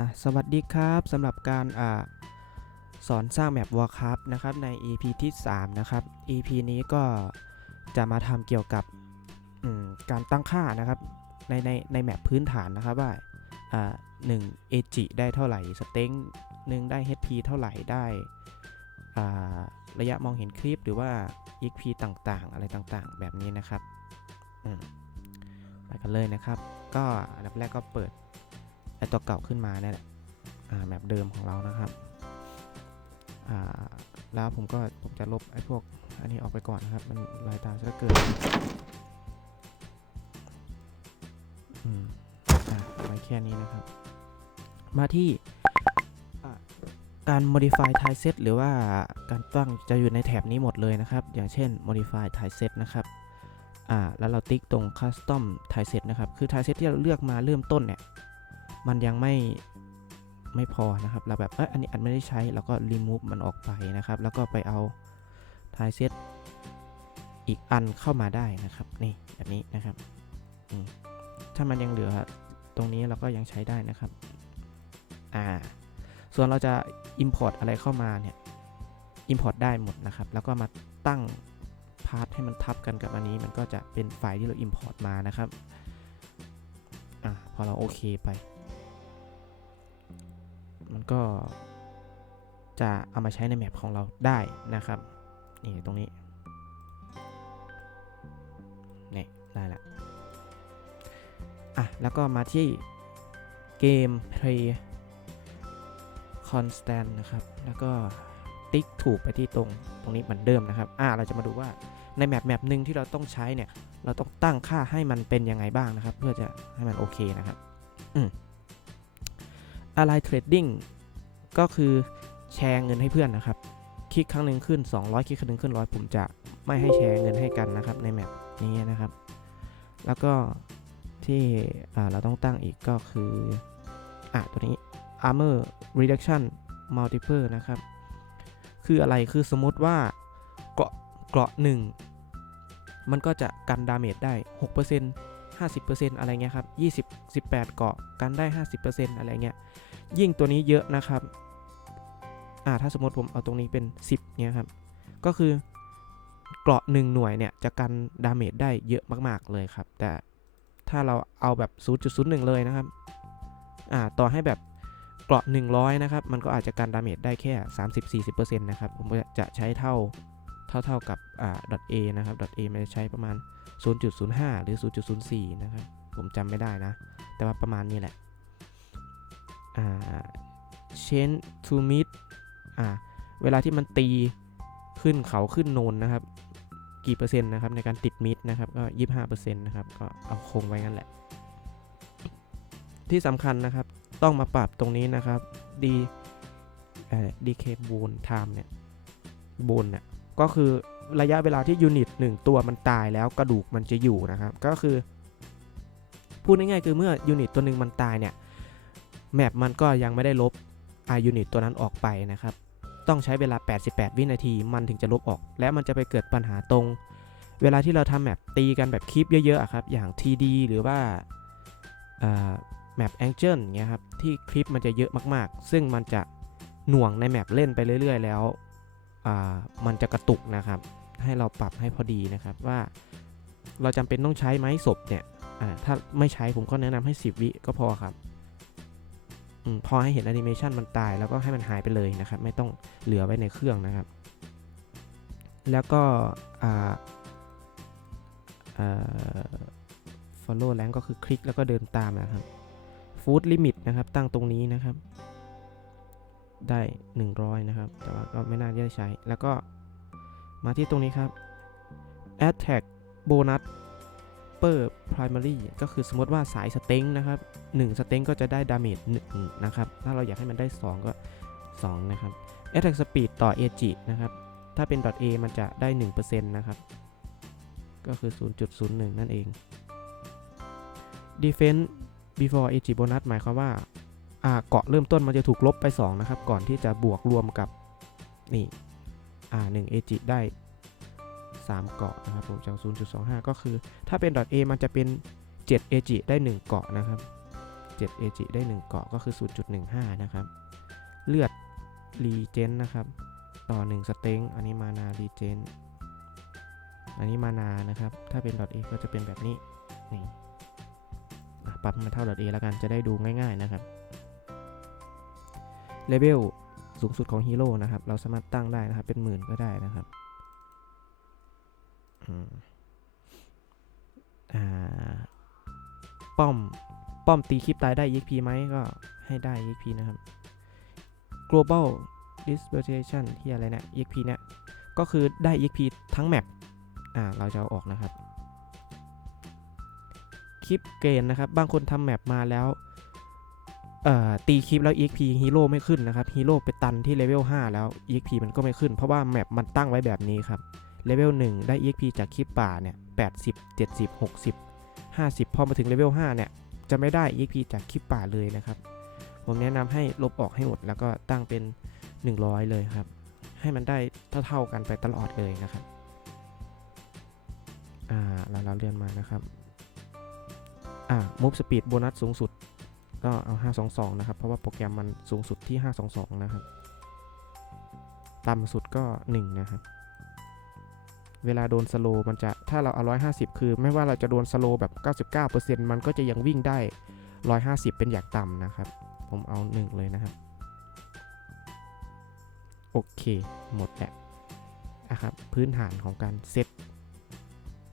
อะสวัสดีครับสำหรับการอ่าสอนสร้างแมป Warcraft นะครับใน EP ที่ 3 นะครับ EP นี้ก็จะมาทำเกี่ยวกับการตั้งค่านะครับในในในแมปพื้นฐานนะครับว่าอ่าหนึ่ง AG ได้เท่าไหร่สเต็งหนึ่งได้ HP เท่าไหร่ได้อ่าระยะมองเห็นคลิปหรือว่า XP ต่างๆ อะไรต่างๆ แบบนี้นะครับไปกันเลยนะครับ ก็อันดับแรกก็เปิด ไอตัวเก่าขึ้นมาเนี่ยแหละแบบเดิมของเรานะครับแล้วผมก็ผมจะลบไอพวกอันนี้ออกไปก่อนนะครับ มันลายตาซะเกินอืมอะไว้แค่นี้นะครับ มาที่การ modify type set หรือว่าการตั้งจะอยู่ในแถบนี้หมดเลยนะครับ อย่างเช่น modify type set นะครับ อ่า แล้วเราติ๊กตรง custom type set นะครับ คือ type set ที่เราเลือกมาเริ่มต้นเนี่ย มันยังไม่ไม่พอนะครับ เราแบบเอออันนี้อันไม่ได้ใช้เราก็ remove มันออกไปนะครับ แล้วก็ไปเอา type set อีกอันเข้ามาได้นะครับ นี่แบบนี้นะครับ ถ้ามันยังเหลือตรงนี้เราก็ยังใช้ได้นะครับ อ่า ส่วนเราจะ import อะไรเข้ามาเนี่ย import ได้หมดนะครับ แล้วก็มาตั้งพาร์ทให้มันทับกันกับอันนี้ มันก็จะเป็นไฟล์ที่เรา import มานะครับ อะพอเราโอเคไป มันก็จะเอามาใช้ในแมปของเราได้นะครับ นี่ตรงนี้นี่ได้ละอะ แล้วก็มาที่เกม play constant นะครับ แล้วก็ติ๊กถูกไปที่ตรงตรงนี้เหมือนเดิมนะครับ อะเราจะมาดูว่าในแมปแมปหนึ่งที่เราต้องใช้เนี่ย เราต้องตั้งค่าให้มันเป็นยังไงบ้างนะครับ เพื่อจะให้มันโอเคนะครับ อืม อะไรเทรดดิ้งก็คือแชร์เงินให้เพื่อนนะครับ คลิกครั้งหนึ่งขึ้น 200 คลิกครั้งหนึ่งขึ้นร้อยผมจะไม่ให้แชร์เงินให้กันนะครับในแมปนี้นะครับ แล้วก็ที่เราต้องตั้งอีกก็คืออะตัวนี้ armor reduction multiple นะครับ คืออะไรคือสมมติว่าเกราะเกราะหนึ่งมันก็จะกันดาเมจได้ 6% 50%อะไรเงี้ยครับ 20 18 เกาะกันได้ 50%อะไรเงี้ย ยิ่งตัวนี้เยอะนะครับอ่าถ้าสมมติผมเอาตรงนี้เป็น 10เนี่ยครับ ก็คือเกราะหนึ่งหน่วยเนี่ยจะกันดาเมจได้เยอะมาก ๆเลยครับ แต่ถ้าเราเอาแบบ 0.01 เลยนะครับอ่าต่อให้แบบเกราะ 100 นะครับ มันก็อาจจะกันดาเมจได้แค่ 30-40%นะครับ ผมจะใช้เท่าเท่าเท่ากับอ่า .a นะครับ .a มันจะใช้ประมาณ 0.05 หรือ 0.04 นะครับ ผมจำไม่ได้นะ แต่ว่าประมาณนี้แหละ อ่า change to mid อ่าเวลาที่มันตีขึ้นเขาขึ้นโนนนะครับ กี่เปอร์เซ็นต์นะครับในการติดมิดนะครับก็25%นต์นะครับก็เอาคงไว้งั้นแหละ ที่สำคัญนะครับต้องมาปรับตรงนี้นะครับ d เอ่อ dk bone time เนี่ย bone เนี่ยก็คือระยะเวลาที่ยูนิตหนึ่งตัวมันตายแล้วกระดูกมันจะอยู่นะครับ ก็คือ พูดง่ายๆคือเมื่อยูนิตตัวหนึ่งมันตายเนี่ย แมปมันก็ยังไม่ได้ลบอายูนิตตัวนั้นออกไปนะครับ ต้องใช้เวลา 88 วินาทีมันถึงจะลบออก และมันจะไปเกิดปัญหาตรง เวลาที่เราทำแมปตีกันแบบคลิปเยอะๆครับ อย่าง TD หรือว่าแมปแองเจิลเงี้ยครับ ที่คลิปมันจะเยอะมากๆ ซึ่งมันจะหน่วงในแมปเล่นไปเรื่อยๆ แล้วมันจะกระตุกนะครับ ให้เราปรับให้พอดีนะครับว่าเราจำเป็นต้องใช้ไหมศพเนี่ยถ้าไม่ใช้ผมก็แนะนำให้ 10 วิก็พอครับ พอให้เห็นแอนิเมชันมันตายแล้วก็ให้มันหายไปเลยนะครับ ไม่ต้องเหลือไว้ในเครื่องนะครับ แล้วก็ follow rank ก็คือคลิกแล้วก็เดินตามนะครับ food limit นะครับ ตั้งตรงนี้นะครับ ได้ 100 นะครับ แต่ว่าก็ไม่น่าจะได้ใช้ แล้วก็มาที่ตรงนี้ครับ attack bonus per primary ก็คือสมมติว่าสายสเต็งนะครับ1สเต็งก็จะได้ดาเมจ1นะครับ ถ้าเราอยากให้มันได้ 2 ก็ 2 นะครับ attack speed ต่อ AG นะครับ ถ้าเป็น .a มันจะได้ 1%นะครับ ก็คือ 0.01 นั่นเอง defense before AG bonus หมายความว่าอ่าเกาะเริ่มต้นมันจะถูกลบไป 2 นะครับ ก่อนที่จะบวกรวมกับนี่อ่า1 AG ได้ 3 เกาะนะครับผมจาก 0.25 ก็คือ ถ้าเป็น .a มันจะเป็น7 AG ได้ 1 เกาะนะครับ7 AG ได้ 1 เกาะก็คือ 0.15 นะครับ เลือดรีเจนนะครับ ต่อ 1 สเต็งอันนี้มานารีเจนอันนี้มานานะครับ ถ้าเป็น .a ก็จะเป็นแบบนี้ นี่ปรับมาเท่า .a แล้วกันจะได้ดูง่าย ๆนะครับเลเวลสูงสุดของฮีโร่นะครับ เราสามารถตั้งได้นะครับ เป็นหมื่นก็ได้นะครับ ป้อม ป้อมตีคลิปตายได้ EXP ไหมก็ให้ได้ EXP นะครับ global dispersion ที่อะไรเนี่ย EXP เนี่ย ก็คือได้ EXP ทั้งแมปอ่า เราจะเอาออกนะครับ คลิปเกณฑ์นะครับ บางคนทำแมปมาแล้ว เอ่อ ตีคลิปแล้ว EXP ฮีโร่ไม่ขึ้นนะครับ ฮีโร่ไปตันที่เลเวล 5 แล้ว EXP มันก็ไม่ขึ้น เพราะว่าแมปมันตั้งไว้แบบนี้ครับ เลเวล1ได้ EXP จากคลิปป่าเนี่ย80 70 60 50 พอมาถึงเลเวล5เนี่ยจะไม่ได้ EXP จากคลิปป่าเลยนะครับ ผมแนะนำให้ลบออกให้หมดแล้วก็ตั้งเป็น 100 เลยครับ ให้มันได้เท่าๆกันไปตลอดเลยนะครับ อ่าเราเราเลื่อนมานะครับอ่า move speed โบนัสสูงสุดก็เอา 522 นะครับ เพราะว่าโปรแกรมมันสูงสุดที่ 522 นะครับ ต่ำสุดก็ 1 นะครับ เวลาโดนสโลว์มันจะถ้าเราเอา150 คือ ไม่ว่าเราจะโดนสโลว์แบบ 99%มันก็จะยังวิ่งได้ 150 เป็นอย่างต่ำนะครับ ผมเอา 1 เลยนะครับ โอเค หมดแล้วนะครับ พื้นฐานของการเซต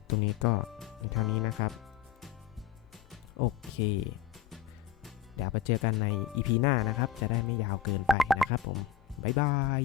ตรงนี้ก็มีเท่านี้นะครับ โอเค เดี๋ยวไปเจอกันใน EP หน้านะครับ จะได้ไม่ยาวเกินไปนะครับผม บ๊ายบาย